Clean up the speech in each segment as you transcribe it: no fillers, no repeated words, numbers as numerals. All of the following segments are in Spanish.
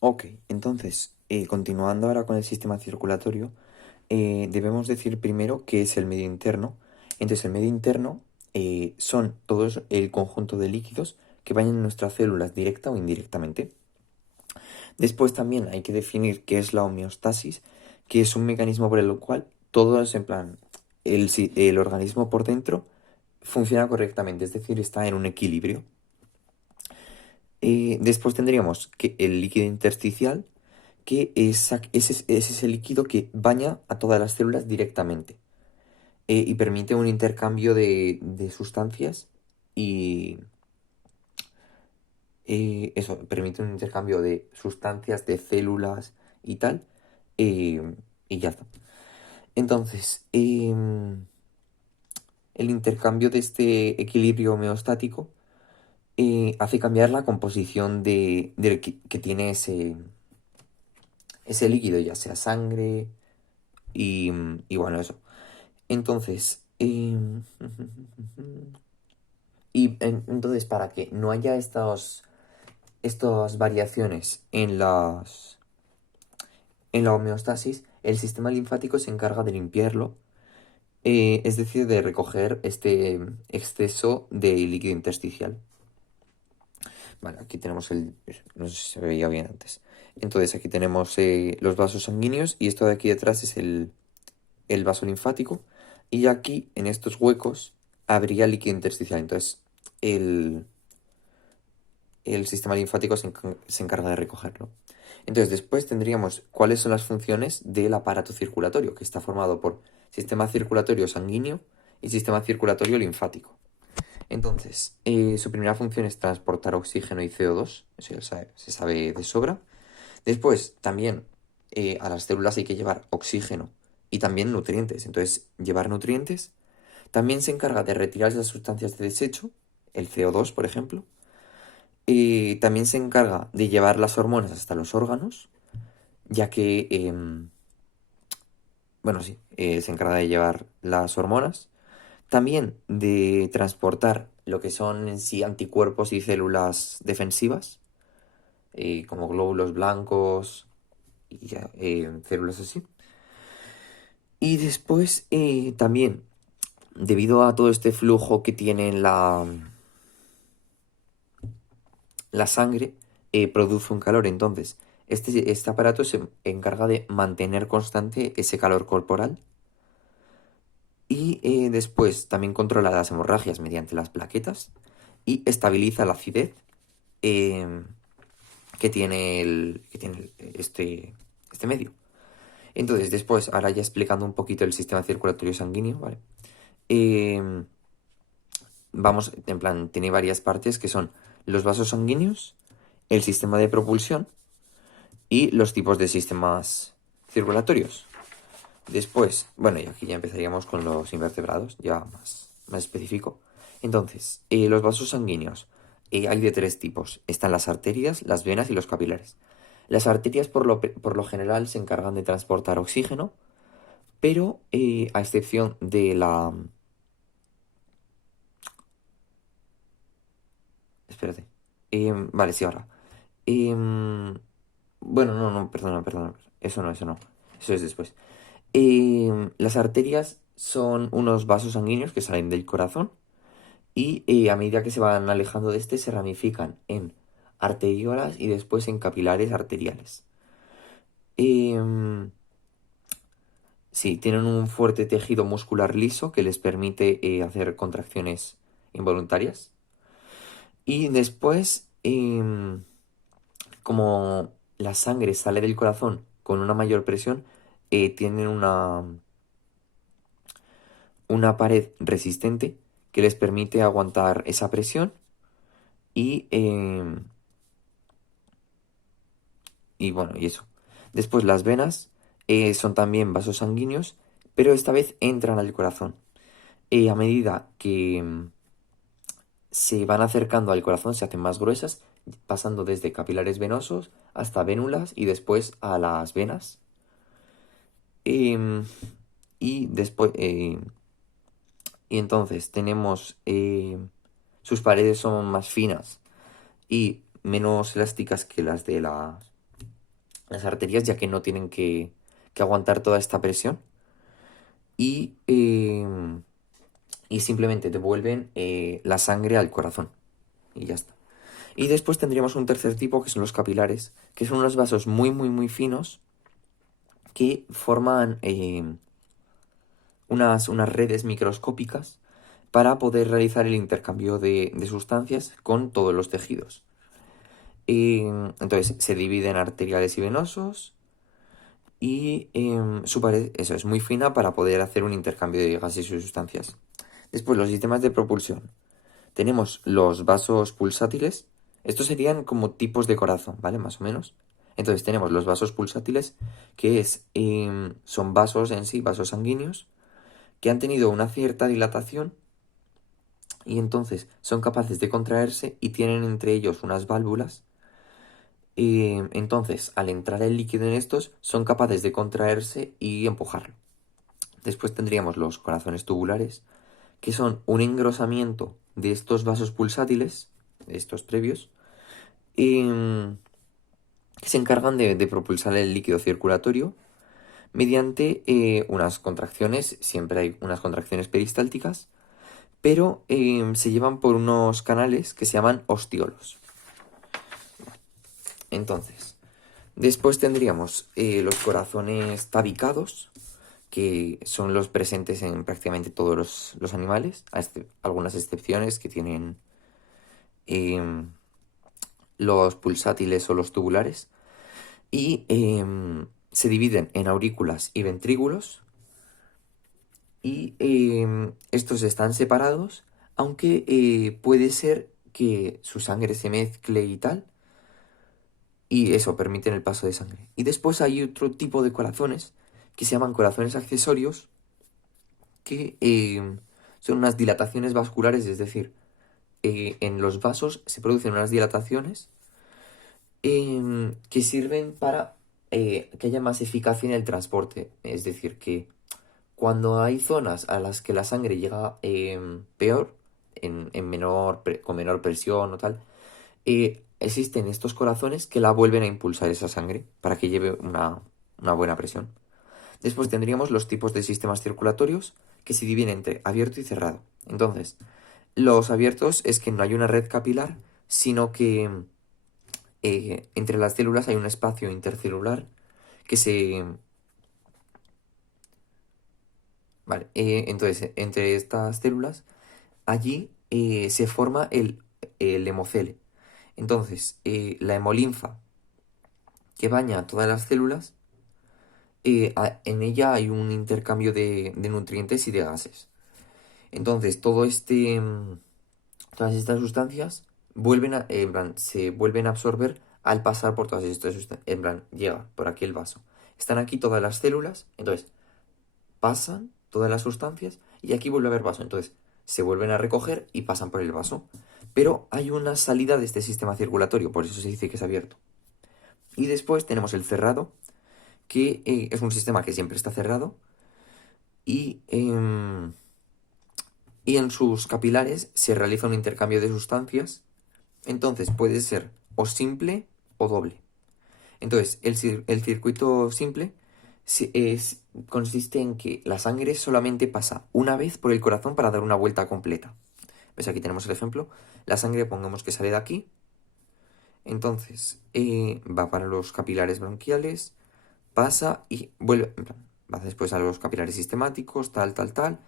Ok, entonces, continuando ahora con el sistema circulatorio, debemos decir primero qué es el medio interno. Entonces, el medio interno son todos el conjunto de líquidos que vayan en nuestras células directa o indirectamente. Después también hay que definir qué es la homeostasis, que es un mecanismo por el cual todo es en plan, el organismo por dentro funciona correctamente, es decir, está en un equilibrio. Después tendríamos que el líquido intersticial, que es ese líquido que baña a todas las células directamente y permite un intercambio de sustancias y eso, permite un intercambio de sustancias, de células y tal, eh, y ya está. Entonces, el intercambio de este equilibrio homeostático hace cambiar la composición que tiene ese líquido, ya sea sangre y bueno, eso. Entonces, entonces para que no haya estas variaciones en la homeostasis, el sistema linfático se encarga de limpiarlo, es decir, de recoger este exceso de líquido intersticial. Vale, aquí tenemos no sé si se veía bien antes. Entonces aquí tenemos los vasos sanguíneos y esto de aquí detrás es el vaso linfático. Y aquí, en estos huecos, habría líquido intersticial. Entonces, el, el sistema linfático se encarga de recogerlo. Entonces, después tendríamos cuáles son las funciones del aparato circulatorio, que está formado por sistema circulatorio sanguíneo y sistema circulatorio linfático. Entonces, su primera función es transportar oxígeno y CO2, eso ya se sabe de sobra. Después, también a las células hay que llevar oxígeno y también nutrientes. Entonces, llevar nutrientes. También se encarga de retirar las sustancias de desecho, el CO2, por ejemplo. También se encarga de llevar las hormonas hasta los órganos, ya que, bueno, sí, se encarga de llevar las hormonas. También de transportar lo que son en sí anticuerpos y células defensivas, como glóbulos blancos y células así. Y después también, debido a todo este flujo que tiene la sangre, produce un calor. Entonces, este aparato se encarga de mantener constante ese calor corporal. Y después también controla las hemorragias mediante las plaquetas y estabiliza la acidez eh, que tiene este medio. Entonces, después, ahora ya explicando un poquito el sistema circulatorio sanguíneo, ¿vale? Eh, Vamos, en plan, tiene varias partes que son los vasos sanguíneos, el sistema de propulsión y los tipos de sistemas circulatorios. Después, bueno, y aquí ya empezaríamos con los invertebrados, ya más específico. Entonces, los vasos sanguíneos hay de tres tipos. Están las arterias, las venas y los capilares. Las arterias por lo general se encargan de transportar oxígeno, pero a excepción de la... Espérate. Vale, sí, ahora. Em, bueno, no, perdona. Eso no. Eso es después. Las arterias son unos vasos sanguíneos que salen del corazón y a medida que se van alejando de este se ramifican en arteriolas y después en capilares arteriales. Em, sí, tienen un fuerte tejido muscular liso que les permite hacer contracciones involuntarias. Y después, como la sangre sale del corazón con una mayor presión, tienen una pared resistente que les permite aguantar esa presión y, y bueno, y eso. Después las venas son también vasos sanguíneos, pero esta vez entran al corazón. A medida que se van acercando al corazón, se hacen más gruesas, pasando desde capilares venosos hasta vénulas y después a las venas. Em, y después, y entonces tenemos, sus paredes son más finas y menos elásticas que las de las las arterias, ya que no tienen que aguantar toda esta presión. Y simplemente devuelven la sangre al corazón. Y ya está. Y después tendríamos un tercer tipo, que son los capilares, que son unos vasos muy, muy, muy finos que forman unas redes microscópicas para poder realizar el intercambio de sustancias con todos los tejidos. Entonces se dividen arteriales y venosos y su pared, eso, es muy fina para poder hacer un intercambio de gases y sustancias. Después los sistemas de propulsión. Tenemos los vasos pulsátiles. Estos serían como tipos de corazón, ¿vale? Más o menos. Entonces tenemos los vasos pulsátiles, que son vasos en sí, vasos sanguíneos, que han tenido una cierta dilatación y entonces son capaces de contraerse y tienen entre ellos unas válvulas. Entonces, al entrar el líquido en estos, son capaces de contraerse y empujarlo. Después tendríamos los corazones tubulares, que son un engrosamiento de estos vasos pulsátiles, de estos previos, que se encargan de propulsar el líquido circulatorio mediante unas contracciones, siempre hay unas contracciones peristálticas, pero se llevan por unos canales que se llaman ostiolos. Entonces, después tendríamos los corazones tabicados, que son los presentes en prácticamente todos los animales, algunas excepciones que tienen los pulsátiles o los tubulares, y se dividen en aurículas y ventrículos, y estos están separados, aunque puede ser que su sangre se mezcle y tal, y eso permite el paso de sangre. Y después hay otro tipo de corazones que se llaman corazones accesorios, que son unas dilataciones vasculares, es decir, en los vasos se producen unas dilataciones que sirven para que haya más eficacia en el transporte. Es decir, que cuando hay zonas a las que la sangre llega peor, con menor presión o tal, existen estos corazones que la vuelven a impulsar esa sangre para que lleve una buena presión. Después tendríamos los tipos de sistemas circulatorios que se dividen entre abierto y cerrado. Entonces, los abiertos es que no hay una red capilar, sino que entre las células hay un espacio intercelular que se... Vale, entonces, entre estas células, allí se forma el hemocele. Entonces, la hemolinfa que baña todas las células, en ella hay un intercambio de nutrientes y de gases. Entonces, todas estas sustancias se vuelven a absorber al pasar por todas estas sustancias. En plan, llega por aquí el vaso. Están aquí todas las células, entonces pasan todas las sustancias y aquí vuelve a haber vaso. Entonces, se vuelven a recoger y pasan por el vaso. Pero hay una salida de este sistema circulatorio, por eso se dice que es abierto. Y después tenemos el cerrado, que es un sistema que siempre está cerrado y, y en sus capilares se realiza un intercambio de sustancias. Entonces puede ser o simple o doble. Entonces el circuito simple consiste en que la sangre solamente pasa una vez por el corazón para dar una vuelta completa. ¿Ves? Aquí tenemos el ejemplo. La sangre, pongamos que sale de aquí. Entonces va para los capilares bronquiales, pasa y vuelve. En plan, va después a los capilares sistemáticos, tal, tal, tal.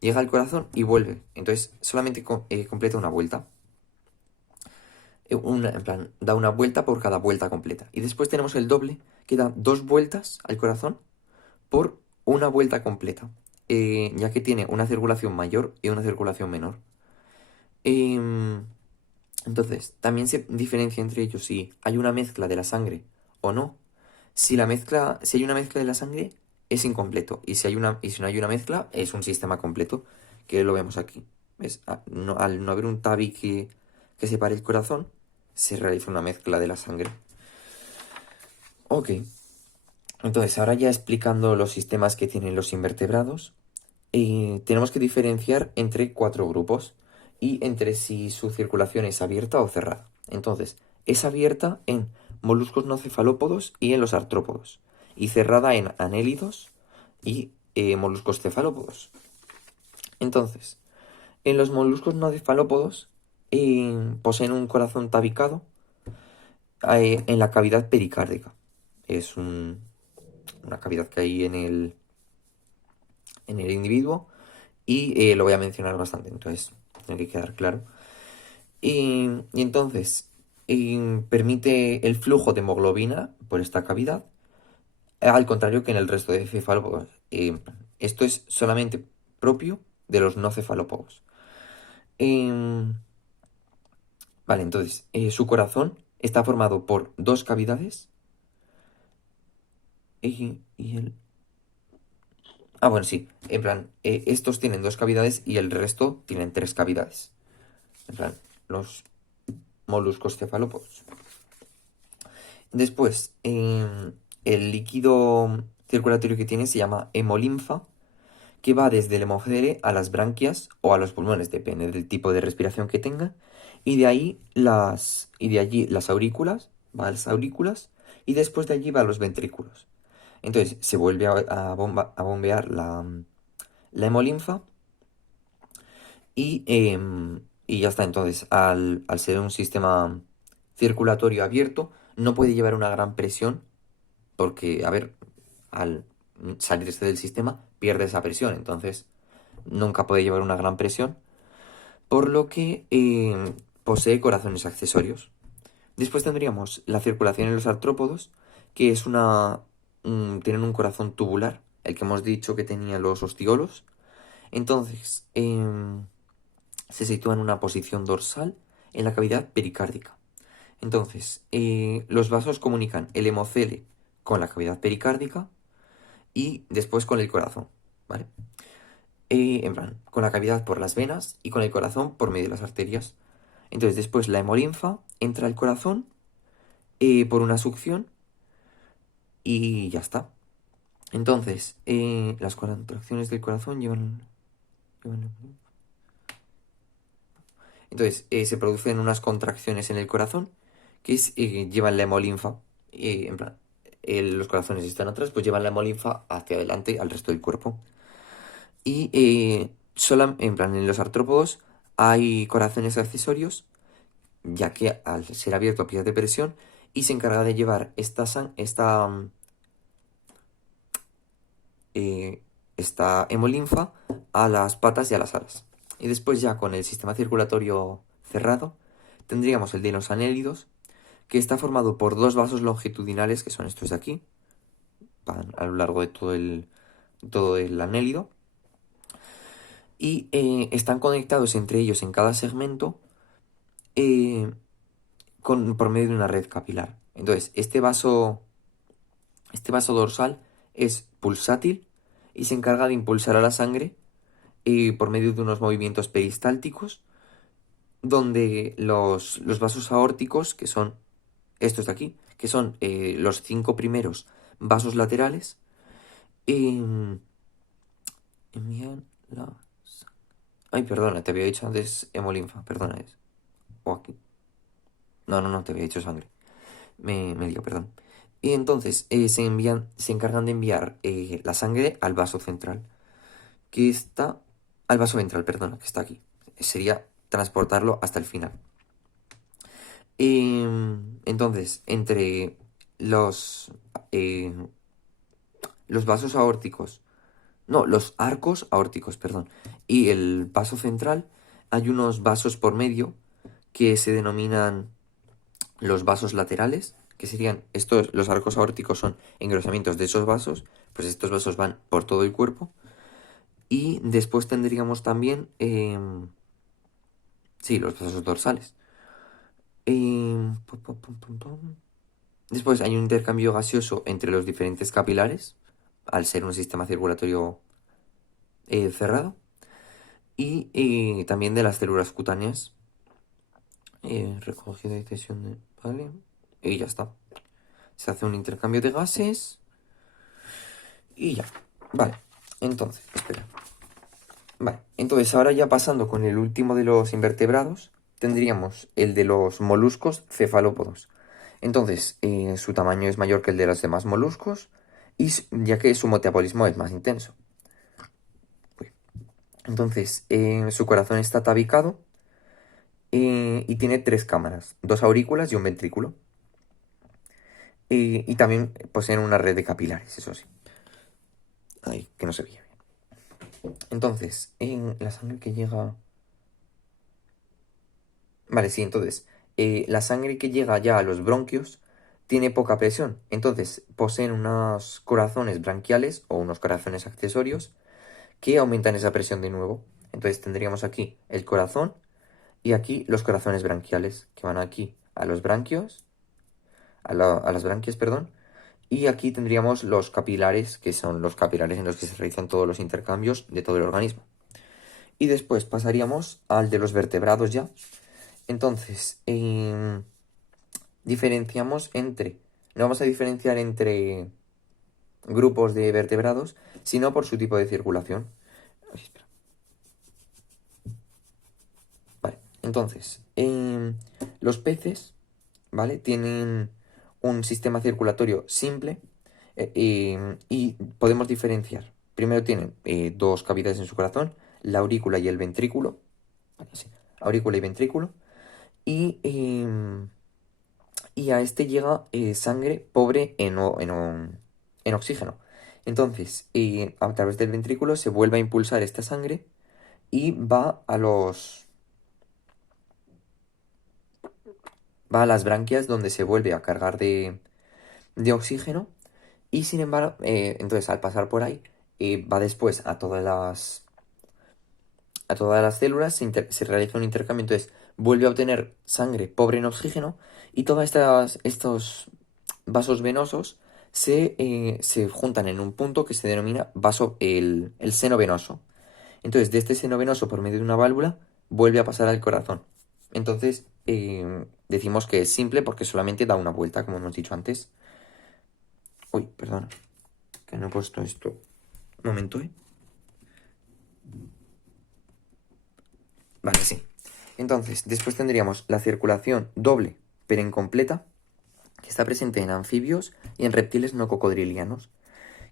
Llega al corazón y vuelve. Entonces solamente completa una vuelta. En plan, da una vuelta por cada vuelta completa. Y después tenemos el doble, que da 2 vueltas al corazón por una vuelta completa, ya que tiene una circulación mayor y una circulación menor. Em, entonces, también se diferencia entre ellos si hay una mezcla de la sangre o no. Si hay una mezcla de la sangre, es incompleto. Y si no hay una mezcla, es un sistema completo, que lo vemos aquí. ¿Ves? Al no haber un tabi que separe el corazón, se realiza una mezcla de la sangre. Ok, entonces ahora ya explicando los sistemas que tienen los invertebrados, tenemos que diferenciar entre 4 grupos y entre si su circulación es abierta o cerrada. Entonces, es abierta en moluscos no cefalópodos y en los artrópodos, y cerrada en anélidos y moluscos cefalópodos. Entonces, en los moluscos no cefalópodos poseen un corazón tabicado en la cavidad pericárdica. Es una cavidad que hay en el individuo y lo voy a mencionar bastante, entonces tiene que quedar claro. Y entonces permite el flujo de hemoglobina por esta cavidad, al contrario que en el resto de cefalópodos. Esto es solamente propio de los no cefalópodos. Em, vale, entonces su corazón está formado por dos cavidades y el... Ah, bueno, sí, en plan, estos tienen dos cavidades y el resto tienen tres cavidades. En plan, los moluscos cefalópodos. Después, el líquido circulatorio que tiene se llama hemolinfa, que va desde el hemocele a las branquias o a los pulmones, depende del tipo de respiración que tenga, y de allí las aurículas, va a las aurículas, y después de allí va a los ventrículos. Entonces se vuelve a bombear la hemolinfa y ya está. Entonces, al ser un sistema circulatorio abierto, no puede llevar una gran presión porque, a ver, al salirse del sistema pierde esa presión. Entonces, nunca puede llevar una gran presión, por lo que posee corazones accesorios. Después tendríamos la circulación en los artrópodos, que es tienen un corazón tubular, el que hemos dicho que tenía los ostiolos. Entonces, se sitúa en una posición dorsal en la cavidad pericárdica. Entonces, los vasos comunican el hemocele con la cavidad pericárdica y después con el corazón, ¿vale? En plan, con la cavidad por las venas y con el corazón por medio de las arterias. Entonces, después la hemolinfa entra al corazón por una succión y ya está. Entonces, las contracciones del corazón llevan Entonces, se producen unas contracciones en el corazón que llevan la hemolinfa, en plan, los corazones están atrás, pues llevan la hemolinfa hacia adelante al resto del cuerpo. Y en plan, en los artrópodos hay corazones accesorios, ya que al ser abierto pierde presión y se encarga de llevar esta hemolinfa a las patas y a las alas. Y después ya con el sistema circulatorio cerrado, tendríamos el de los anélidos, que está formado por dos vasos longitudinales, que son estos de aquí, van a lo largo de todo el anélido, y están conectados entre ellos en cada segmento eh, por medio de una red capilar. Entonces, este vaso dorsal es pulsátil y se encarga de impulsar a la sangre por medio de unos movimientos peristálticos, donde los vasos aórticos, que son estos de aquí, que son los 5 primeros vasos laterales, em, envían la... Ay, perdona, te había dicho antes hemolinfa, perdona. O aquí. No, te había dicho sangre. Me digo, perdón. Y entonces se encargan de enviar la sangre al vaso central, que está... Al vaso ventral, perdona, que está aquí. Sería transportarlo hasta el final. Entonces, entre eh, los vasos aórticos, no, los arcos aórticos, perdón, y el vaso central, hay unos vasos por medio que se denominan los vasos laterales, que serían los arcos aórticos son engrosamientos de esos vasos, pues estos vasos van por todo el cuerpo. Y después tendríamos también, sí, los vasos dorsales. Después hay un intercambio gaseoso entre los diferentes capilares, al ser un sistema circulatorio cerrado, y también de las células cutáneas. Recogida y cesión de... ¿Vale? Y ya está. Se hace un intercambio de gases y ya. Vale, entonces, espera. Vale, entonces ahora ya pasando con el último de los invertebrados, tendríamos el de los moluscos cefalópodos. Entonces, su tamaño es mayor que el de los demás moluscos, y ya que su metabolismo es más intenso. Uy. Entonces, su corazón está tabicado y tiene 3 cámaras, 2 aurículas y un ventrículo. Y también poseen una red de capilares, eso sí. Ay, que no se veía bien. Entonces, en la sangre que llega... Vale, sí, entonces, la sangre que llega ya a los bronquios tiene poca presión. Entonces, poseen unos corazones branquiales o unos corazones accesorios que aumentan esa presión de nuevo. Entonces, tendríamos aquí el corazón y aquí los corazones branquiales que van aquí a los branquios, a las branquias, perdón. Y aquí tendríamos los capilares, que son los capilares en los que se realizan todos los intercambios de todo el organismo. Y después pasaríamos al de los vertebrados ya. Entonces, diferenciamos entre... No vamos a diferenciar entre grupos de vertebrados, sino por su tipo de circulación. Ay, espera. Vale, entonces, los peces, ¿vale? Tienen un sistema circulatorio simple y podemos diferenciar. Primero tienen 2 cavidades en su corazón, la aurícula y el ventrículo. Vale, así, aurícula y ventrículo. Y a este llega sangre pobre en oxígeno. Entonces, a través del ventrículo se vuelve a impulsar esta sangre y va a las branquias donde se vuelve a cargar de oxígeno. Y sin embargo, entonces al pasar por ahí, va después a todas las células, se realiza un intercambio, entonces vuelve a obtener sangre pobre en oxígeno y todos estos vasos venosos se juntan en un punto que se denomina el seno venoso. Entonces, de este seno venoso, por medio de una válvula, vuelve a pasar al corazón. Entonces, decimos que es simple porque solamente da una vuelta, como hemos dicho antes. Uy, perdona, que no he puesto esto. Un momento, ¿eh? Vale, sí. Entonces, después tendríamos la circulación doble, pero incompleta, que está presente en anfibios y en reptiles no cocodrilianos,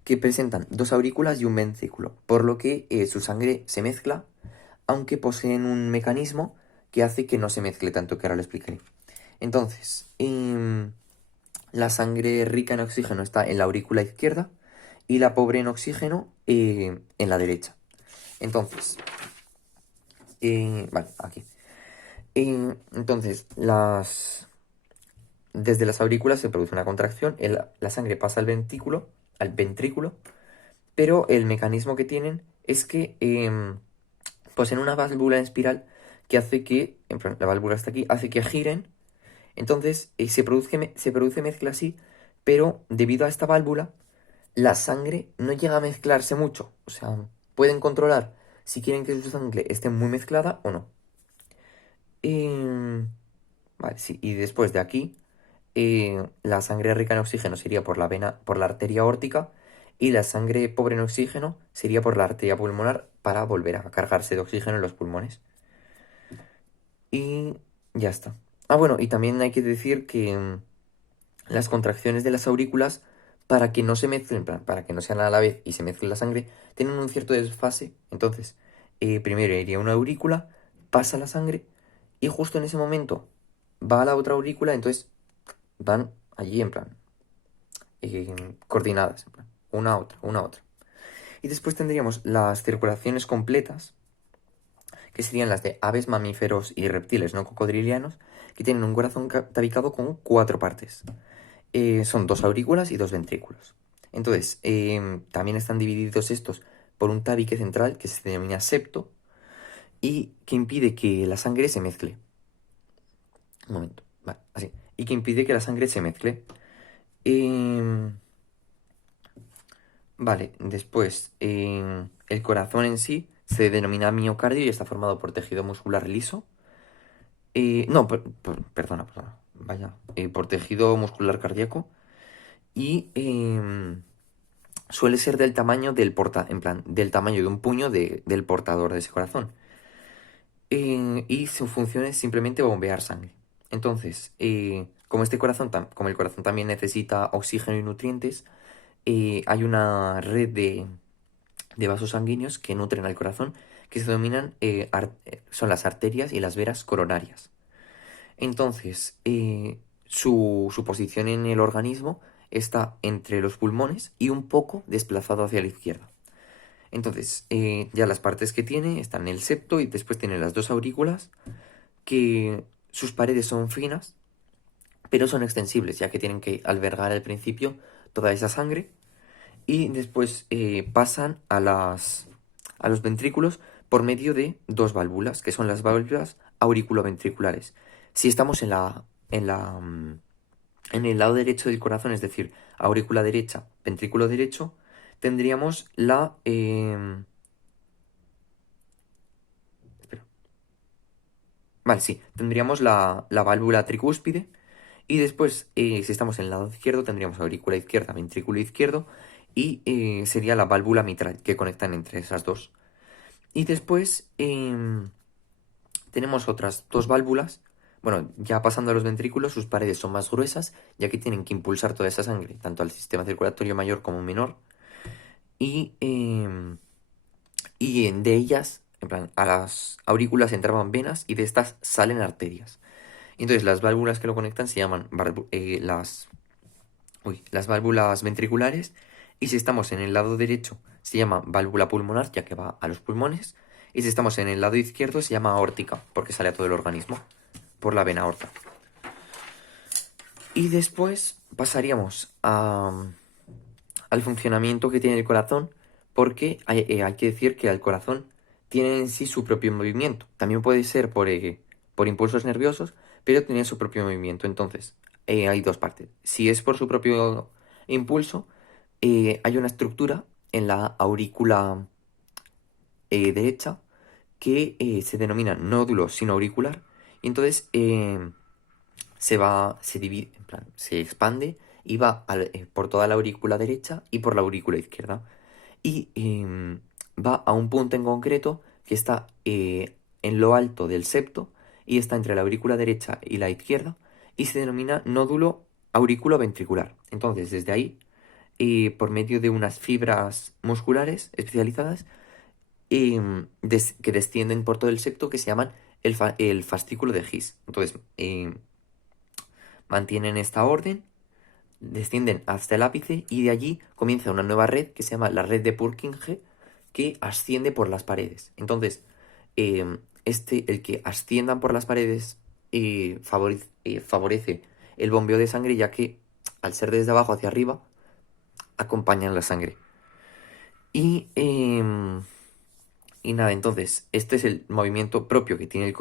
que presentan 2 aurículas y un ventrículo, por lo que su sangre se mezcla, aunque poseen un mecanismo que hace que no se mezcle tanto, que ahora lo explicaré. Entonces, la sangre rica en oxígeno está en la aurícula izquierda y la pobre en oxígeno en la derecha. Entonces, vale, aquí. Entonces, desde las aurículas se produce una contracción, la sangre pasa al ventrículo, pero el mecanismo que tienen es que poseen una válvula en espiral que hace que, en plan, la válvula está aquí, hace que giren, entonces se produce mezcla así, pero debido a esta válvula, la sangre no llega a mezclarse mucho, o sea, pueden controlar si quieren que su sangre esté muy mezclada o no. Vale, sí, y después de aquí, la sangre rica en oxígeno sería por la vena, por la arteria aórtica, y la sangre pobre en oxígeno sería por la arteria pulmonar para volver a cargarse de oxígeno en los pulmones. Y ya está. Ah, bueno, y también hay que decir que las contracciones de las aurículas, para que no se mezclen, para que no sean a la vez y se mezcle la sangre, tienen un cierto desfase. Entonces, primero iría una aurícula, pasa la sangre, y justo en ese momento va a la otra aurícula, entonces van allí en plan, coordinadas, en plan, una a otra, una a otra. Y después tendríamos las circulaciones completas, que serían las de aves, mamíferos y reptiles no cocodrilianos, que tienen un corazón tabicado con 4 partes. Son 2 aurículas y 2 ventrículos. Entonces, también están divididos estos por un tabique central que se denomina septo y que impide que la sangre se mezcle. Un momento, vale, así. Y que impide que la sangre se mezcle. Vale, después, el corazón en sí se denomina miocardio y está formado por tejido muscular liso. No, perdona, vaya, por tejido muscular cardíaco. Y suele ser del tamaño en plan, del tamaño de un puño del portador de ese corazón. Y su función es simplemente bombear sangre. Entonces, como como el corazón también necesita oxígeno y nutrientes, hay una red de vasos sanguíneos que nutren al corazón, que se denominan, son las arterias y las venas coronarias. Entonces, su posición en el organismo está entre los pulmones y un poco desplazado hacia la izquierda. Entonces, ya las partes que tiene están en el septo y después tiene las dos aurículas, que sus paredes son finas, pero son extensibles, ya que tienen que albergar al principio toda esa sangre y después pasan a los ventrículos por medio de dos válvulas, que son las válvulas auriculoventriculares. Si estamos en el lado derecho del corazón, es decir, aurícula derecha, ventrículo derecho, tendríamos espera. Vale, sí, tendríamos la válvula tricúspide y después, si estamos en el lado izquierdo, tendríamos aurícula izquierda, ventrículo izquierdo y sería la válvula mitral que conectan entre esas dos. Y después tenemos otras dos válvulas. Bueno, ya pasando a los ventrículos, sus paredes son más gruesas, ya que tienen que impulsar toda esa sangre, tanto al sistema circulatorio mayor como menor. Y, de ellas, en plan, a las aurículas entraban venas y de estas salen arterias. Entonces, las válvulas que lo conectan se llaman las válvulas ventriculares. Y si estamos en el lado derecho, se llama válvula pulmonar, ya que va a los pulmones. Y si estamos en el lado izquierdo, se llama aórtica, porque sale a todo el organismo, por la vena aorta. Y después pasaríamos al funcionamiento que tiene el corazón, porque hay que decir que el corazón tiene en sí su propio movimiento. También puede ser por impulsos nerviosos, pero tiene su propio movimiento. Entonces, hay dos partes. Si es por su propio impulso, hay una estructura en la aurícula derecha que se denomina nódulo sinoauricular. Y entonces se divide, en plan, se expande y va por toda la aurícula derecha y por la aurícula izquierda. Y va a un punto en concreto que está en lo alto del septo y está entre la aurícula derecha y la izquierda y se denomina nódulo auriculoventricular. Entonces, desde ahí, por medio de unas fibras musculares especializadas que descienden por todo el septo, que se llaman el fascículo de His. Entonces, mantienen esta orden, descienden hasta el ápice y de allí comienza una nueva red que se llama la red de Purkinje, que asciende por las paredes. Entonces, el que asciendan por las paredes favorece el bombeo de sangre, ya que al ser desde abajo hacia arriba, acompañan la sangre. Y nada, entonces, este es el movimiento propio que tiene el corazón.